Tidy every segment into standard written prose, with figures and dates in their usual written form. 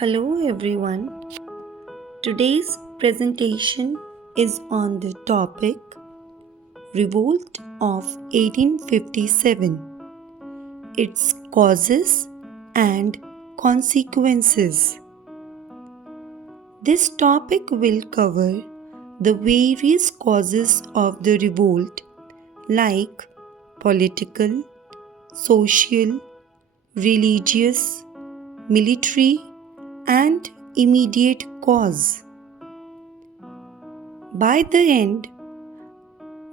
Hello everyone. Today's presentation is on the topic Revolt of 1857, its causes and consequences. This topic will cover the various causes of the revolt like political, social, religious, military, and immediate cause. By the end,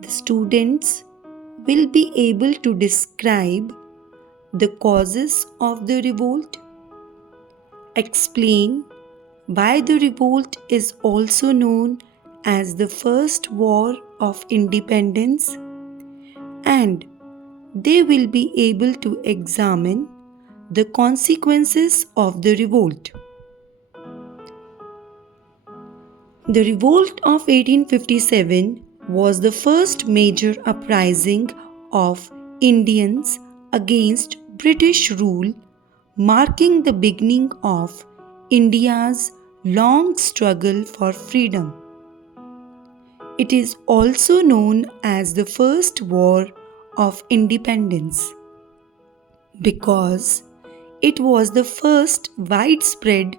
the students will be able to describe the causes of the revolt, explain why the revolt is also known as the First War of Independence, and they will be able to examine the consequences of the revolt. The Revolt of 1857 was the first major uprising of Indians against British rule, marking the beginning of India's long struggle for freedom. It is also known as the First War of Independence because it was the first widespread,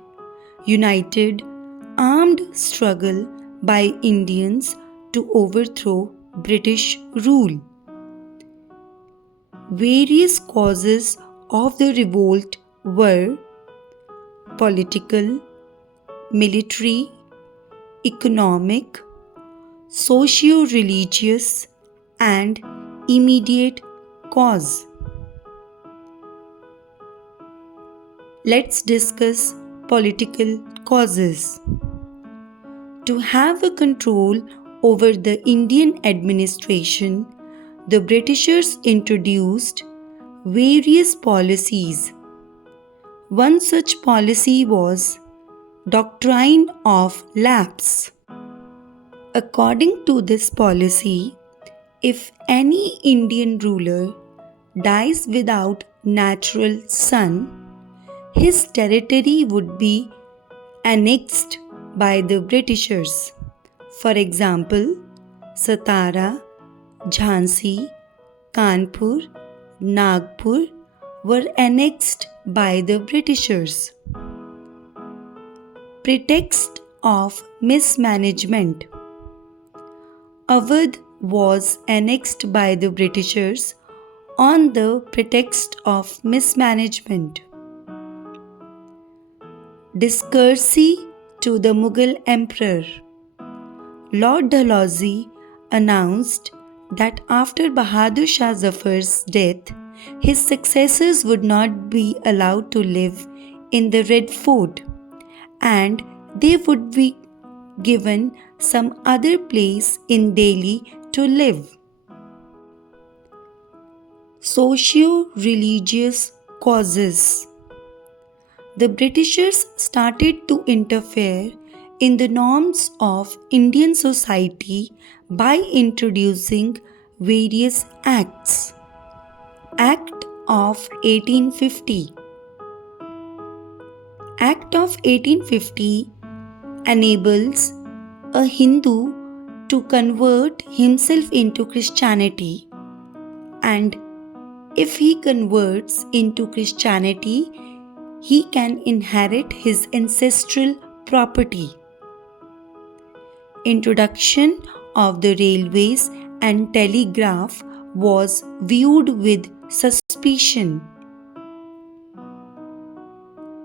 united, armed struggle by Indians to overthrow British rule. Various causes of the revolt were political, military, economic, socio-religious, and immediate cause. Let's discuss political causes. To have a control over the Indian administration, the Britishers introduced various policies. One such policy was doctrine of lapse. According to this policy, if any Indian ruler dies without natural son, his territory would be annexed by the Britishers. For example, Satara, Jhansi, Kanpur, Nagpur were annexed by the Britishers. Pretext of mismanagement. Awadh was annexed by the Britishers on the pretext of mismanagement. Discourtesy to the Mughal Emperor. Lord Dalhousie announced that after Bahadur Shah Zafar's death, his successors would not be allowed to live in the Red Fort and they would be given some other place in Delhi to live. Socio-religious causes. The Britishers started to interfere in the norms of Indian society by introducing various acts. Act of 1850. Act of 1850 enables a Hindu to convert himself into Christianity, and if he converts into Christianity, he can inherit his ancestral property. Introduction of the railways and telegraph was viewed with suspicion.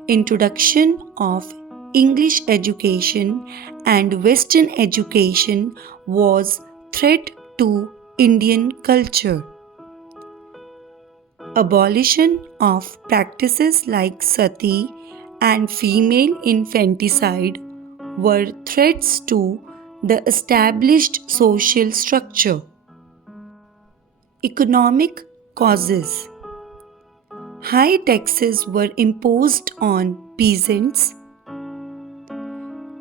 Introduction of English education and Western education was threat to Indian culture. Abolition of practices like sati and female infanticide were threats to the established social structure. Economic causes. High taxes were imposed on peasants.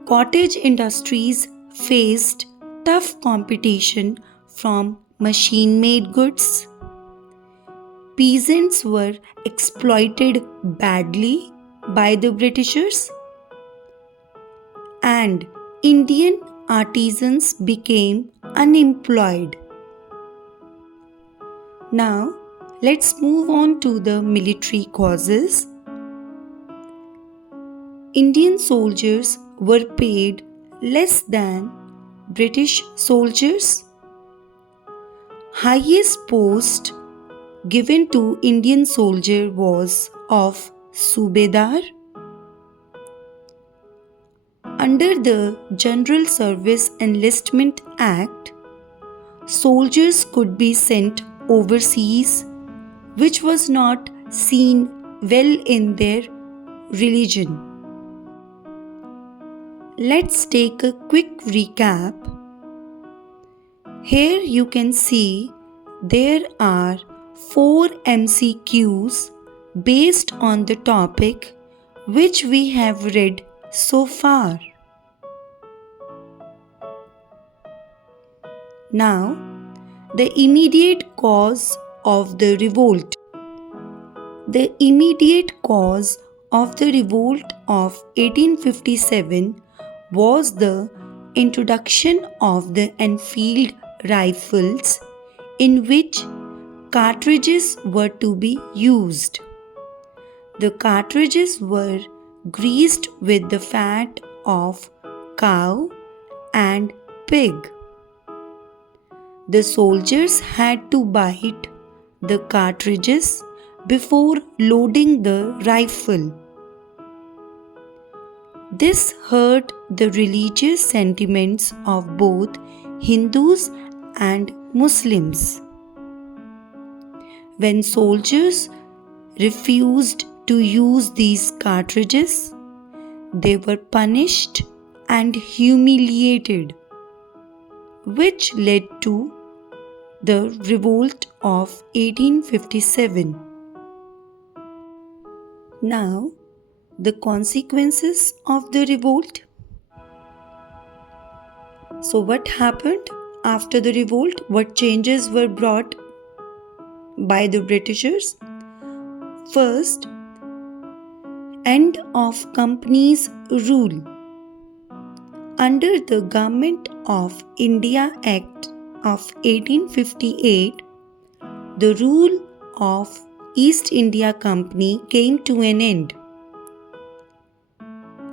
Cottage industries faced tough competition from machine-made goods. Peasants were exploited badly by the Britishers and Indian artisans became unemployed. Now, let's move on to the military causes. Indian soldiers were paid less than British soldiers. Highest post given to Indian soldier was of Subedar. Under the General Service Enlistment Act, soldiers could be sent overseas, which was not seen well in their religion. Let's take a quick recap. Here you can see there are 4 MCQs based on the topic which we have read so far. Now, the immediate cause of the revolt. The immediate cause of the revolt of 1857 was the introduction of the Enfield rifles, in which cartridges were to be used. The cartridges were greased with the fat of cow and pig. The soldiers had to bite the cartridges before loading the rifle. This hurt the religious sentiments of both Hindus and Muslims. When soldiers refused to use these cartridges, they were punished and humiliated, which led to the revolt of 1857. Now, the consequences of the revolt. So, what happened after the revolt? What changes were brought by the Britishers? First, end of company's rule. Under the Government of India Act of 1858, the rule of East India Company came to an end,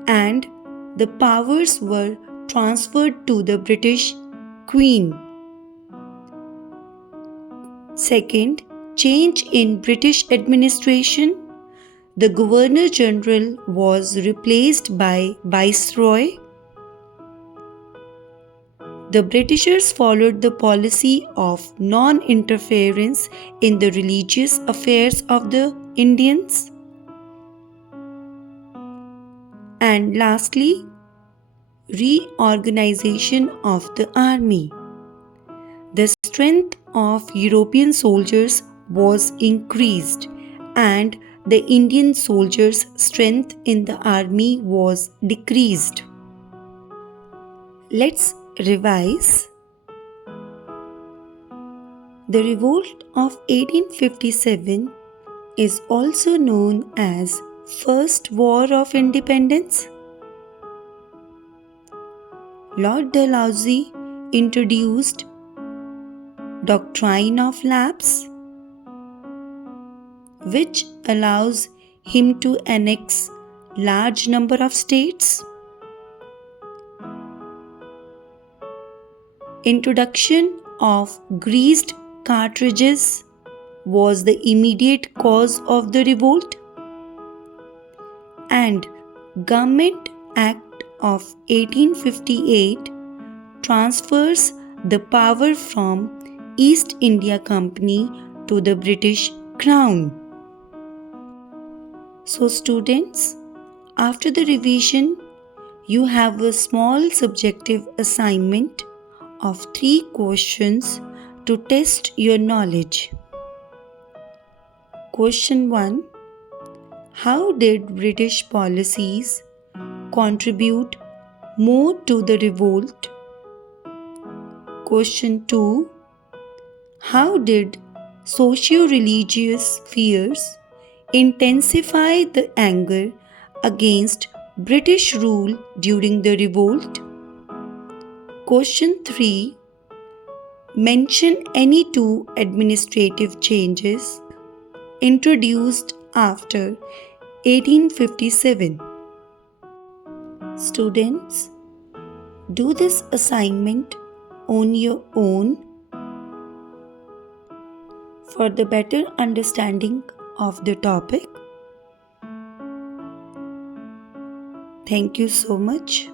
and the powers were transferred to the British Queen. Second, change in British administration. The Governor General was replaced by Viceroy. The Britishers followed the policy of non-interference in the religious affairs of the Indians. And lastly, reorganization of the army. The strength of European soldiers was increased, and the Indian soldiers' strength in the army was decreased. Let's revise. The revolt of 1857 is also known as First War of Independence. Lord Dalhousie introduced doctrine of lapse, which allows him to annex large number of states. Introduction of greased cartridges was the immediate cause of the revolt, and Government Act of 1858 transfers the power from East India Company to the British Crown. So students, after the revision, you have a small subjective assignment of 3 questions to test your knowledge. Question 1. How did British policies contribute more to the revolt? Question 2. How did socio-religious fears intensify the anger against British rule during the revolt. Question 3. Mention any two administrative changes introduced after 1857. Students, do this assignment on your own for the better understanding of the topic. Thank you so much.